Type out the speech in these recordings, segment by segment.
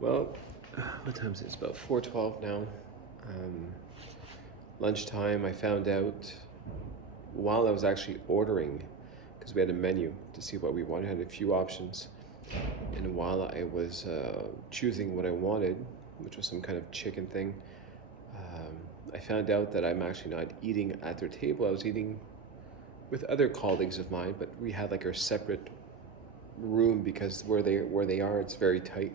Well, what time is it? It's about 4:12 now. Um, Lunchtime, I found out while I was actually ordering, because we had a menu to see what we wanted, had a few options. And while I was choosing what I wanted, which was some kind of chicken thing, um, I found out that I'm actually not eating at their table. I was eating with other colleagues of mine, but we had like our separate room because where they are, it's very tight.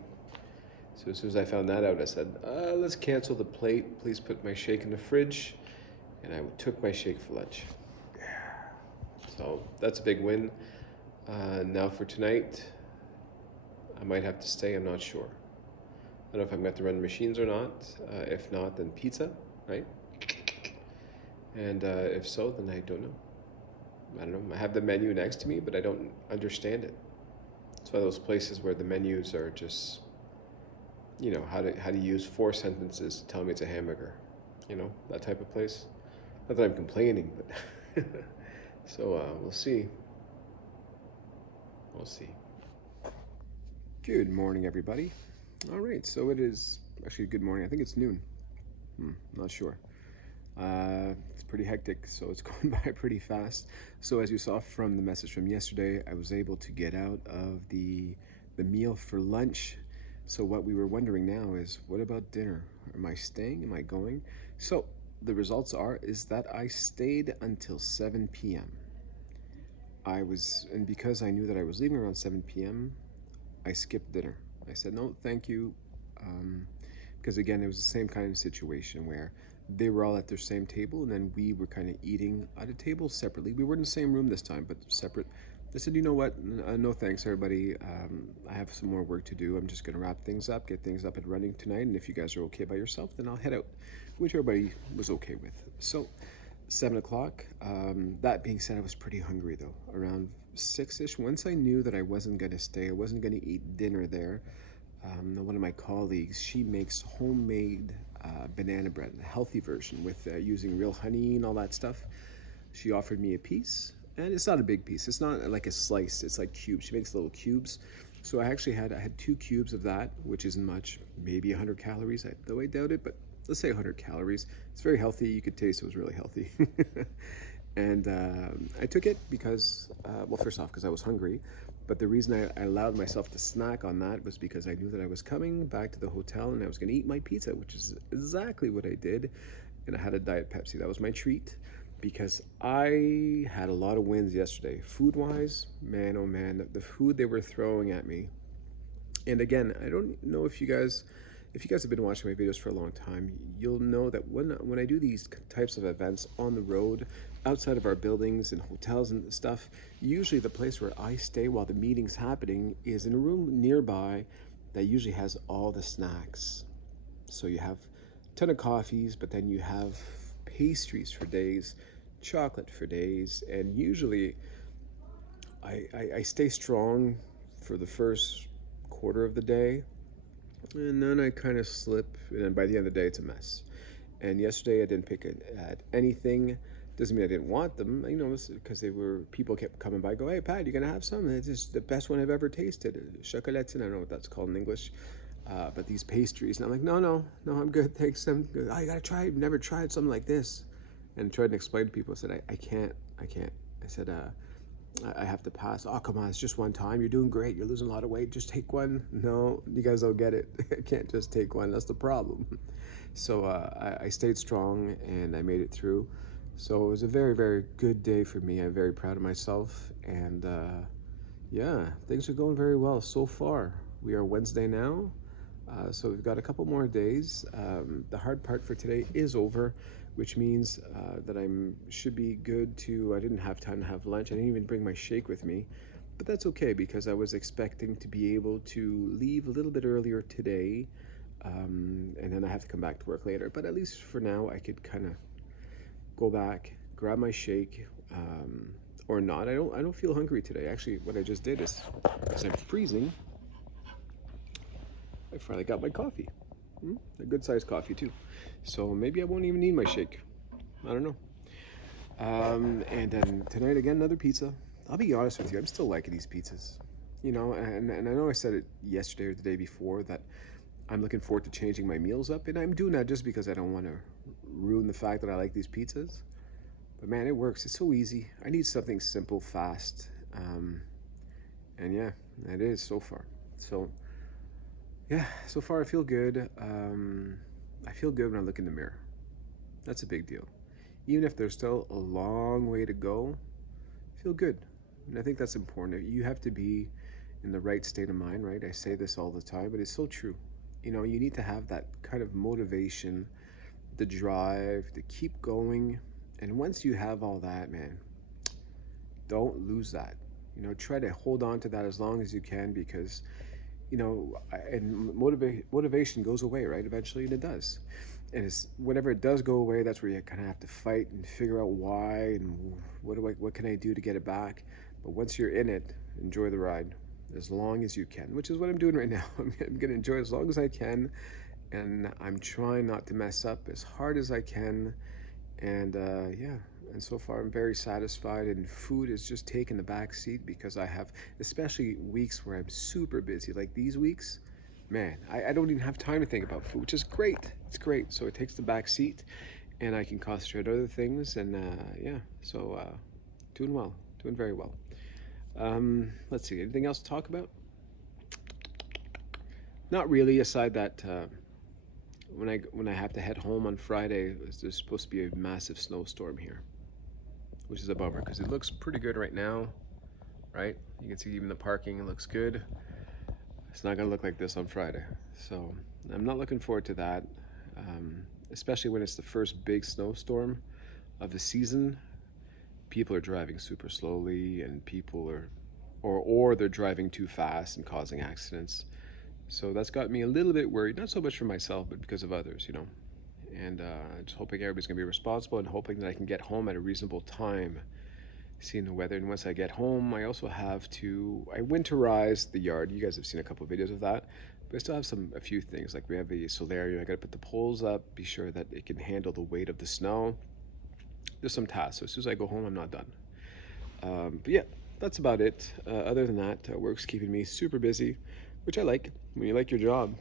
So as soon as I found that out, I said, let's cancel the plate. Please put my shake in the fridge. And I took my shake for lunch. So that's a big win. Now for tonight, I might have to stay. I'm not sure. I don't know if I'm going to run machines or not. If not, then pizza, right? And if so, then I don't know. I don't know. I have the menu next to me, but I don't understand it. It's one of those places where the menus are just, how to use four sentences to tell me it's a hamburger. That type of place. Not that I'm complaining, but so we'll see. We'll see. Good morning, everybody. All right, so it is actually good morning. I think it's noon. Not sure. It's pretty hectic, so it's going by pretty fast. So as you saw from the message from yesterday, I was able to get out of the meal for lunch. So what we were wondering now is, what about dinner? Am I staying? Am I going? So the results is that I stayed until 7 p.m. And because I knew that I was leaving around 7 p.m., I skipped dinner. I said, no, thank you. Because again, it was the same kind of situation where they were all at their same table, and then we were kind of eating at a table separately. We were in the same room this time, but separate. I said, you know what? No thanks, everybody. I have some more work to do. I'm just going to wrap things up, get things up and running tonight. And if you guys are okay by yourself, then I'll head out, which everybody was okay with. So, 7 o'clock. That being said, I was pretty hungry though. Around 6ish, once I knew that I wasn't going to stay, I wasn't going to eat dinner there. One of my colleagues, she makes homemade banana bread, a healthy version with using real honey and all that stuff. She offered me a piece, and it's not a big piece. It's not like a slice. It's like cubes. She makes little cubes. So I had 2 cubes of that, which isn't much, maybe 100 calories. Though I doubt it, but let's say 100 calories. It's very healthy. You could taste it was really healthy. And I took it because, well, first off, because I was hungry. But the reason I allowed myself to snack on that was because I knew that I was coming back to the hotel and I was going to eat my pizza, which is exactly what I did. And I had a Diet Pepsi. That was my treat because I had a lot of wins yesterday. Food wise, man, oh man, the food they were throwing at me. And again, I don't know if you guys have been watching my videos for a long time, you'll know that when I do these types of events on the road, outside of our buildings and hotels and stuff, usually the place where I stay while the meeting's happening is in a room nearby that usually has all the snacks. So you have a ton of coffees, but then you have pastries for days, chocolate for days, and usually I stay strong for the first quarter of the day, and then I kind of slip, and by the end of the day, it's a mess. And yesterday, I didn't pick at anything. Doesn't mean I didn't want them, because people kept coming by, go, hey, Pat, you gonna have some? It's just the best one I've ever tasted. Chocolates, and I don't know what that's called in English, but these pastries. And I'm like, no, no, no, I'm good, thanks. I'm good. Oh, you gotta try it. I've never tried something like this. And tried to explain to people. I said, I can't. I said, I have to pass. Oh, come on, it's just one time. You're doing great. You're losing a lot of weight. Just take one. No, you guys don't get it. I can't just take one. That's the problem. So I stayed strong and I made it through. So it was a very, very good day for me. I'm very proud of myself. And yeah, things are going very well so far. We are Wednesday now. So we've got a couple more days. The hard part for today is over, which means that should be good to. I didn't have time to have lunch. I didn't even bring my shake with me, but that's okay because I was expecting to be able to leave a little bit earlier today, and then I have to come back to work later. But at least for now, I could kind of go back, grab my shake, or not. I don't feel hungry today. Actually, what I just did is, because I'm freezing, I finally got my coffee. A good sized coffee too. So maybe I won't even need my shake. I don't know. And then tonight again, another pizza. I'll be honest with you, I'm still liking these pizzas. And I know I said it yesterday or the day before that I'm looking forward to changing my meals up, and I'm doing that just because I don't want to ruin the fact that I like these pizzas. But man, it works. It's so easy. I need something simple, fast, and yeah, it is so far. So yeah, so far I feel good. I feel good when I look in the mirror. That's a big deal. Even if there's still a long way to go, I feel good. And I think that's important. You have to be in the right state of mind, right? I say this all the time, but it's so true. You know, you need to have that kind of motivation, the drive to keep going. And once you have all that, man, don't lose that. You know, try to hold on to that as long as you can because, you know, and motivation goes away, right? Eventually, and it does. And it's whenever it does go away, that's where you kind of have to fight and figure out why and what can I do to get it back. But once you're in it, enjoy the ride as long as you can, which is what I'm doing right now. I'm going to enjoy it as long as I can, and I'm trying not to mess up as hard as I can. And yeah, and so far I'm very satisfied. And food is just taking the back seat because I have, especially weeks where I'm super busy, like these weeks. Man, I don't even have time to think about food, which is great. It's great. So it takes the back seat, and I can concentrate on other things. And yeah, so doing well, doing very well. Let's see, anything else to talk about? Not really, aside that when I have to head home on Friday, there's supposed to be a massive snowstorm here, which is a bummer because it looks pretty good right now, right? You can see even the parking looks good. It's not going to look like this on Friday. So I'm not looking forward to that, especially when it's the first big snowstorm of the season. People are driving super slowly, and people are, or they're driving too fast and causing accidents. So that's got me a little bit worried, not so much for myself, but because of others, you know. And just hoping everybody's going to be responsible and hoping that I can get home at a reasonable time, seeing the weather. And once I get home, I also have to, I winterize the yard. You guys have seen a couple of videos of that. But I still have a few things, like we have a solarium. I got to put the poles up, be sure that it can handle the weight of the snow. There's some tasks. So as soon as I go home, I'm not done. But yeah, that's about it. Other than that, work's keeping me super busy, which I like. When you like your job,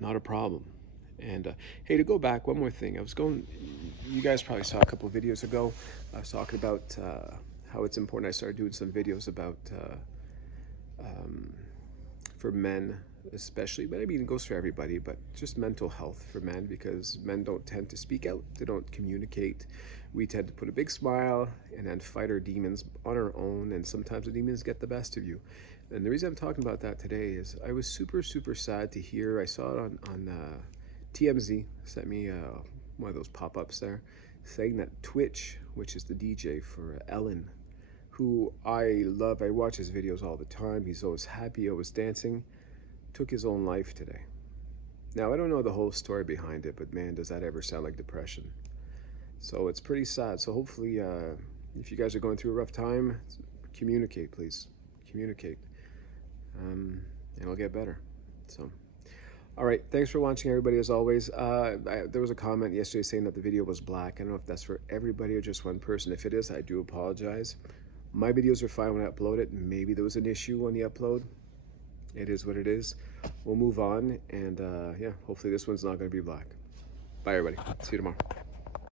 not a problem. And hey, to go back, one more thing. You guys probably saw a couple of videos ago. I was talking about how it's important. I started doing some videos about um, for men, especially, but I mean, it goes for everybody, but just mental health for men because men don't tend to speak out, they don't communicate. We tend to put a big smile and then fight our demons on our own, and sometimes the demons get the best of you. And the reason I'm talking about that today is I was super, super sad to hear. I saw it on TMZ, sent me one of those pop ups there, saying that Twitch, which is the DJ for Ellen, who I love, I watch his videos all the time. He's always happy, always dancing, took his own life today. Now, I don't know the whole story behind it, but man, does that ever sound like depression. So it's pretty sad. So hopefully, if you guys are going through a rough time, communicate, please. Communicate. And it'll get better. So, all right. Thanks for watching, everybody, as always. There was a comment yesterday saying that the video was black. I don't know if that's for everybody or just one person. If it is, I do apologize. My videos are fine when I upload it. Maybe there was an issue on the upload. It is what it is. We'll move on. And yeah, hopefully this one's not going to be black. Bye, everybody. See you tomorrow.